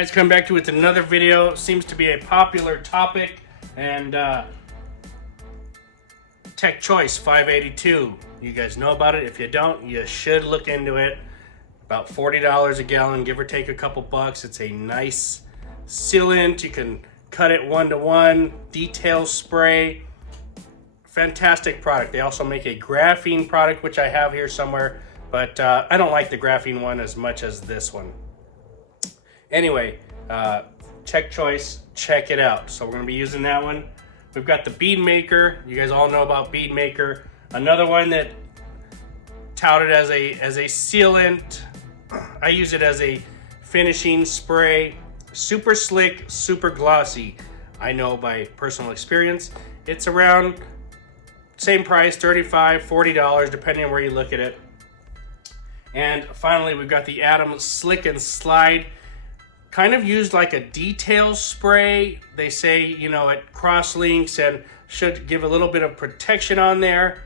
guys, come back to it with another video. Seems to be a popular topic, and Tech Choice 582. You guys know about it. If you don't, you should look into it. About $40 a gallon, give or take a couple bucks. It's a nice sealant. You can cut it 1-to-1, detail spray. Fantastic product. They also make a graphene product, which I have here somewhere, but I don't like the graphene one as much as this one. Anyway, Tech Choice, check it out. So we're going to be using that one. We've got the bead maker. You guys all know about bead maker. Another one that touted as a sealant. I use it as a finishing spray. Super slick, super glossy. I know by personal experience. It's around same price, $35, $40, depending on where you look at it. And finally, we've got the Adams Slick and Slide. Kind of used like a detail spray. They say, you know, it cross links and should give a little bit of protection on there.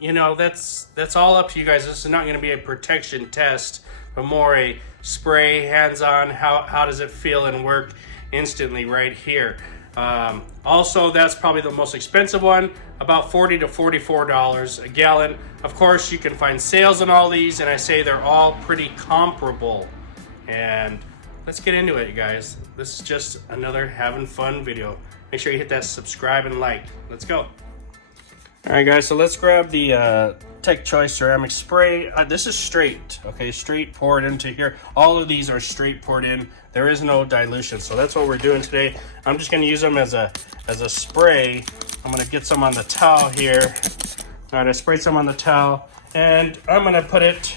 You know, that's all up to you guys. This is not going to be a protection test, but more a spray, hands-on, how does it feel and work instantly right here. Also, that's probably the most expensive one, about $40 to $44 a gallon. Of course, you can find sales on all these, and I say they're all pretty comparable. And let's get into it, you guys. This is just another having fun video. Make sure you hit that subscribe and like. Let's go. All right, guys, so let's grab the Tech Choice ceramic spray. This is straight, okay? Straight poured into here. All of these are straight poured in. There is no dilution, so that's what we're doing today. I'm just gonna use them as a spray. I'm gonna get some on the towel here. All right, I sprayed some on the towel, and I'm gonna put it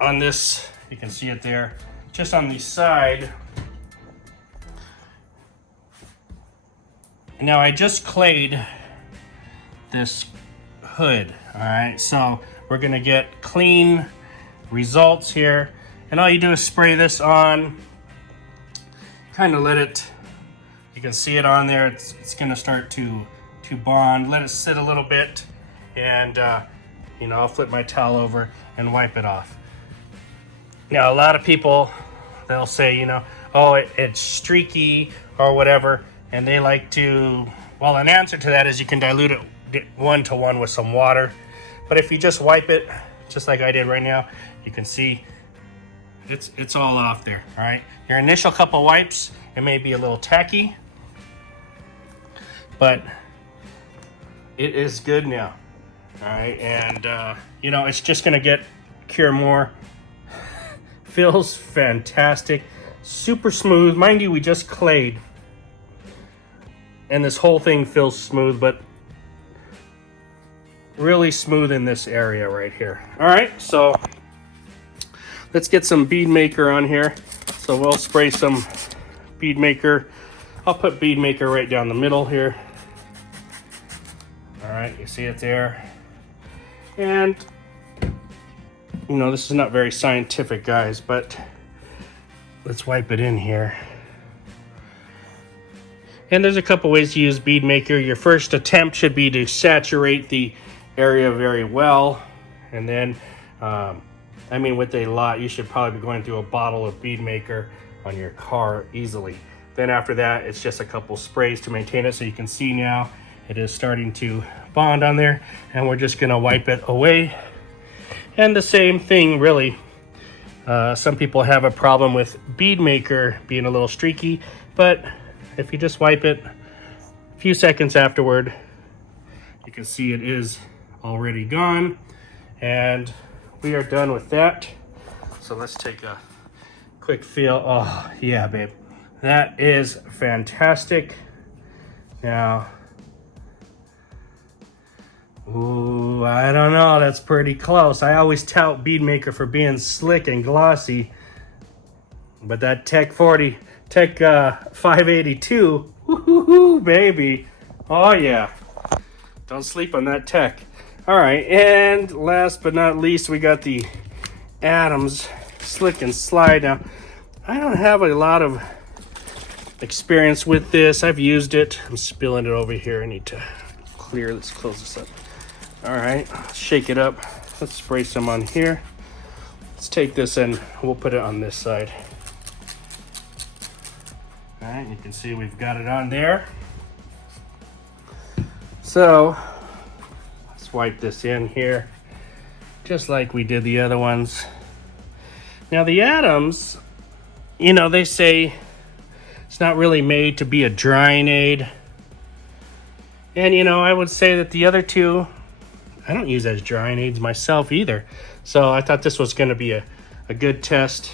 on this. You can see it there, just on the side. Now I just clayed this hood, all right? So we're gonna get clean results here. And all you do is spray this on, kind of let it, you can see it on there. It's gonna start to bond. Let it sit a little bit, and you know, I'll flip my towel over and wipe it off. Now, a lot of people, they'll say, you know, oh, it's streaky or whatever, and they like to, well, an answer to that is you can dilute it 1-to-1 with some water. But if you just wipe it, just like I did right now, you can see it's all off there, all right? Your initial couple wipes, it may be a little tacky, but it is good now, all right? And, you know, it's just gonna cure more. Feels fantastic, super smooth. Mind you, we just clayed, and this whole thing feels smooth, but really smooth in this area right here. All right, so let's get some bead maker on here. So we'll spray some bead maker. I'll put bead maker right down the middle here. All right, you see it there. And you know, this is not very scientific, guys, but let's wipe it in here. And there's a couple ways to use bead maker. Your first attempt should be to saturate the area very well. And then, I mean, with a lot, you should probably be going through a bottle of bead maker on your car easily. Then after that, it's just a couple sprays to maintain it. So you can see now it is starting to bond on there, and we're just gonna wipe it away. And the same thing, really. Some people have a problem with bead maker being a little streaky, but if you just wipe it a few seconds afterward, you can see it is already gone, and we are done with that. So let's take a quick feel. Oh yeah, babe, that is fantastic. Now, ooh, I don't know, that's pretty close. I always tout bead maker for being slick and glossy, but that Tech 582, woohoo, baby. Oh yeah, don't sleep on that Tech. All right, and last but not least, we got the Adams Slick and Slide. Now, I don't have a lot of experience with this. I've used it. I'm spilling it over here. I need to clear. Let's close this up. All right, shake it up. Let's spray some on here. Let's take this and we'll put it on this side. All right, you can see we've got it on there. So let's wipe this in here, just like we did the other ones. Now the Adams, you know, they say it's not really made to be a drying aid. And you know, I would say that the other two, I don't use as drying aids myself either. So I thought this was gonna be a good test.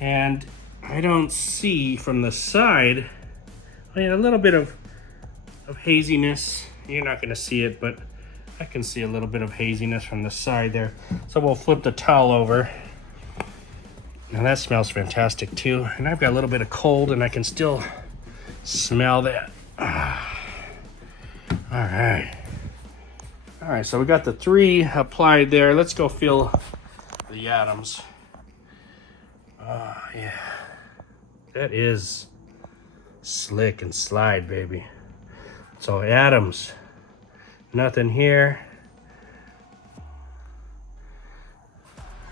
And I don't see from the side, I mean, a little bit of haziness. You're not gonna see it, but I can see a little bit of haziness from the side there. So we'll flip the towel over. Now that smells fantastic too. And I've got a little bit of cold and I can still smell that. All right. All right, so we got the 3 applied there. Let's go feel the Adams. Yeah. That is slick and slide, baby. So Adams, nothing here.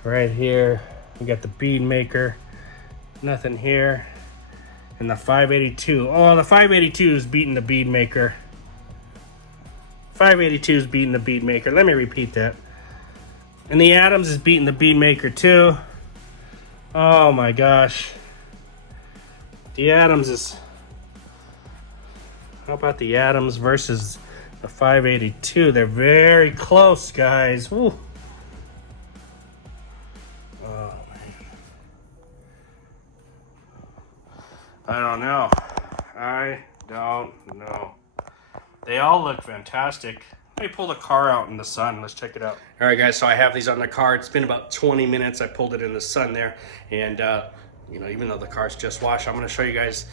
Right here, we got the bead maker, nothing here. And the 582. Oh, the 582 is beating the bead maker. 582 is beating the bead maker. Let me repeat that. And the Adams is beating the bead maker too. Oh my gosh. The Adams is... How about the Adams versus the 582? They're very close, guys. Woo. Oh, man. I don't know. I don't know. They all look fantastic. Let me pull the car out in the sun. Let's check it out. All right, guys, so I have these on the car. It's been about 20 minutes. I pulled it in the sun there. And, you know, even though the car's just washed, I'm going to show you guys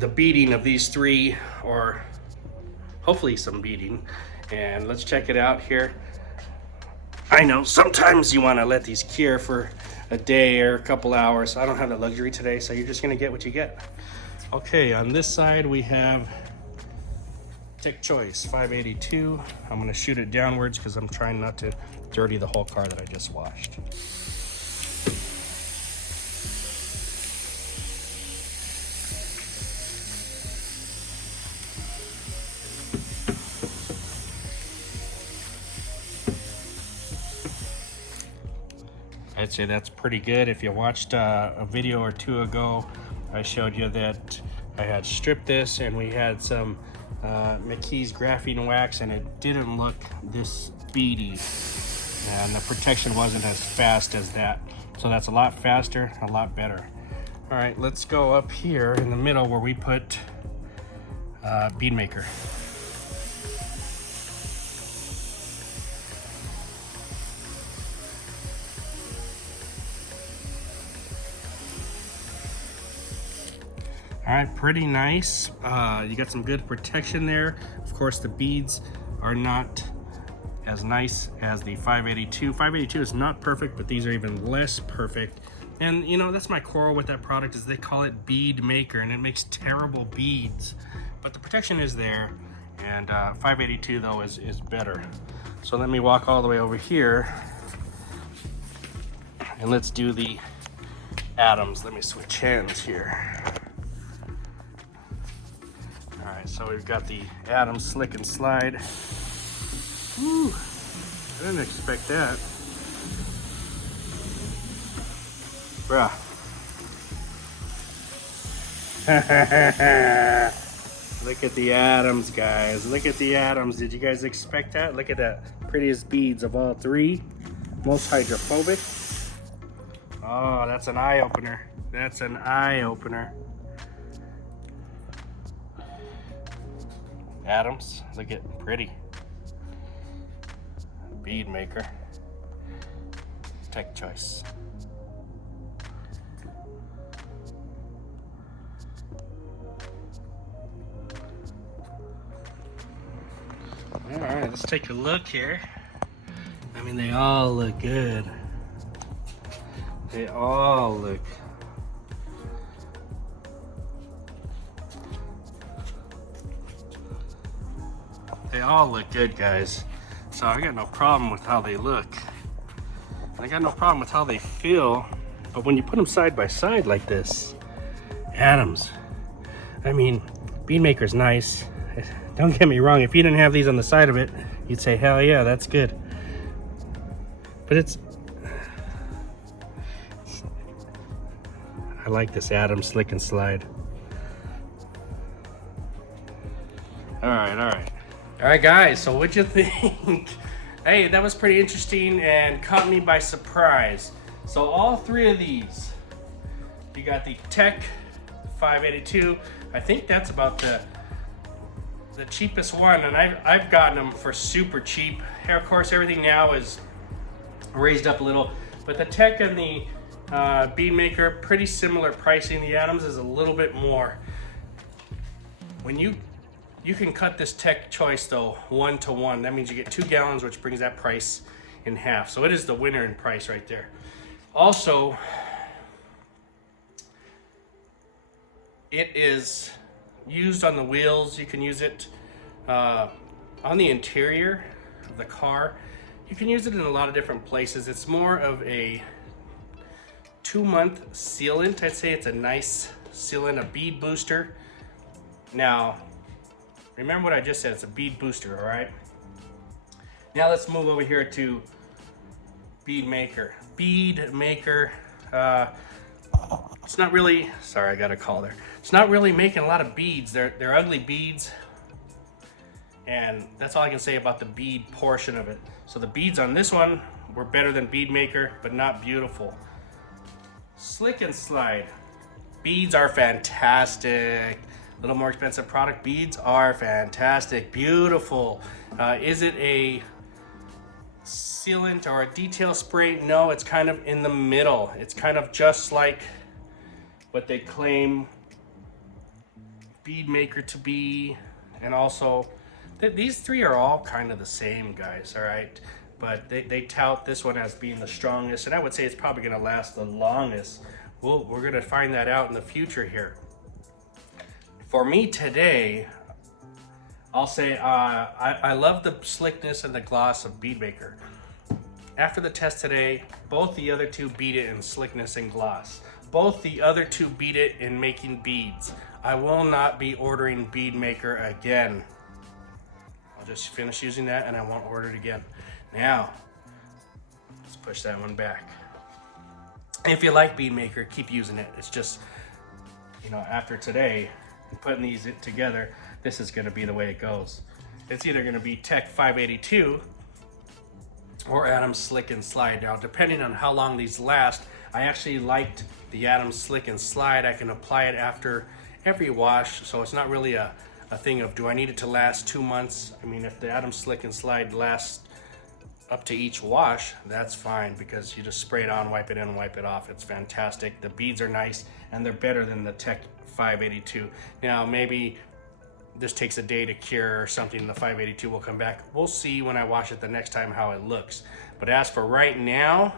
the beating of these 3, or hopefully some beating. And let's check it out here. I know sometimes you want to let these cure for a day or a couple hours. I don't have that luxury today, so you're just going to get what you get. Okay, on this side we have Tech Choice 582. I'm going to shoot it downwards because I'm trying not to dirty the whole car that I just washed. I'd say that's pretty good. If you watched a video or 2 ago, I showed you that I had stripped this and we had some McKee's graphene wax, and it didn't look this beady, and the protection wasn't as fast as that. So that's a lot faster, a lot better. All right, let's go up here in the middle where we put bead maker. All right, pretty nice. You got some good protection there. Of course, the beads are not as nice as the 582. 582 is not perfect, but these are even less perfect. And you know, that's my quarrel with that product, is they call it bead maker and it makes terrible beads. But the protection is there, and 582 though is better. So let me walk all the way over here and let's do the Adams. Let me switch hands here. All right, so we've got the Adams Slick and Slide. Whew, I didn't expect that. Bruh. Look at the Adams, guys. Look at the Adams. Did you guys expect that? Look at that. Prettiest beads of all 3. Most hydrophobic. Oh, that's an eye opener. That's an eye opener. Adams, look at pretty. Bead maker. Tech Choice. All right, let's take a look here. I mean, they all look good. They all look. They all look good, guys. So I got no problem with how they look. I got no problem with how they feel, but when you put them side by side like this, Adams, I mean, Beadmaker's nice. Don't get me wrong, if you didn't have these on the side of it, you'd say, hell yeah, that's good. But I like this Adams Slick and Slide. All right, guys, so what'd you think? Hey, that was pretty interesting and caught me by surprise. So all three of these, you got the Tech 582. I think that's about the cheapest one, and I've gotten them for super cheap. Here, of course, everything now is raised up a little, but the Tech and the Beadmaker, pretty similar pricing. The Adams is a little bit more. When you can cut this Tech choice though 1-to-1. That means you get 2 gallons, which brings that price in half. So it is the winner in price right there. Also, it is used on the wheels. You can use it on the interior of the car. You can use it in a lot of different places. It's more of a 2-month sealant. I'd say it's a nice sealant, a bead booster. Now, remember what I just said, it's a bead booster, all right? Now let's move over here to Beadmaker. Beadmaker, it's not really, sorry, I got a call there. It's not really making a lot of beads. They're ugly beads. And that's all I can say about the bead portion of it. So the beads on this one were better than Beadmaker, but not beautiful. Slick and Slide. Beads are fantastic. A little more expensive product. Beads are fantastic, beautiful. Is it a sealant or a detail spray? No, it's kind of in the middle. It's kind of just like what they claim Beadmaker to be, and also these three are all kind of the same, guys, all right? But they tout this one as being the strongest, and I would say it's probably gonna last the longest. We're gonna find that out in the future here. For me today, I'll say I love the slickness and the gloss of Beadmaker. After the test today, both the other two beat it in slickness and gloss. Both the other two beat it in making beads. I will not be ordering Beadmaker again. I'll just finish using that and I won't order it again. Now, let's push that one back. If you like Beadmaker, keep using it. It's just, you know, after today, putting these together, this is going to be the way it goes. It's either going to be Tech 582 or Adams Slick and Slide. Now, depending on how long these last, I actually liked the Adams Slick and Slide. I can apply it after every wash, so it's not really a thing of, do I need it to last 2 months? I mean, if the Adams Slick and Slide lasts up to each wash, that's fine, because you just spray it on, wipe it in, wipe it off. It's fantastic. The beads are nice, and they're better than the Tech 582. Now, maybe this takes a day to cure or something, the 582 will come back. We'll see when I wash it the next time how it looks. But as for right now,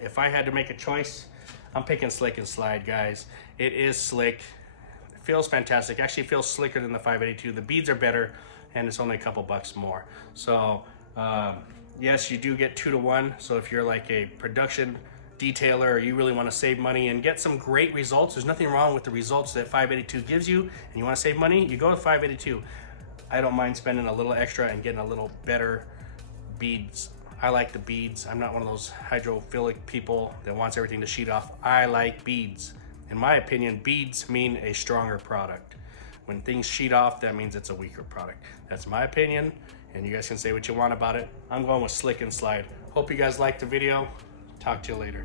if I had to make a choice, I'm picking Slick and Slide, guys. It is slick. It feels fantastic. Actually, it feels slicker than the 582. The beads are better, and it's only a couple bucks more. So, yes, you do get 2-to-1. So if you're like a production detailer, or you really want to save money and get some great results, there's nothing wrong with the results that 582 gives you, and you want to save money, you go with 582. I don't mind spending a little extra and getting a little better beads. I like the beads. I'm not one of those hydrophilic people that wants everything to sheet off. I like beads. In my opinion, beads mean a stronger product. When things sheet off, that means it's a weaker product. That's my opinion, and you guys can say what you want about it. I'm going with Slick and Slide. Hope you guys liked the video. Talk to you later.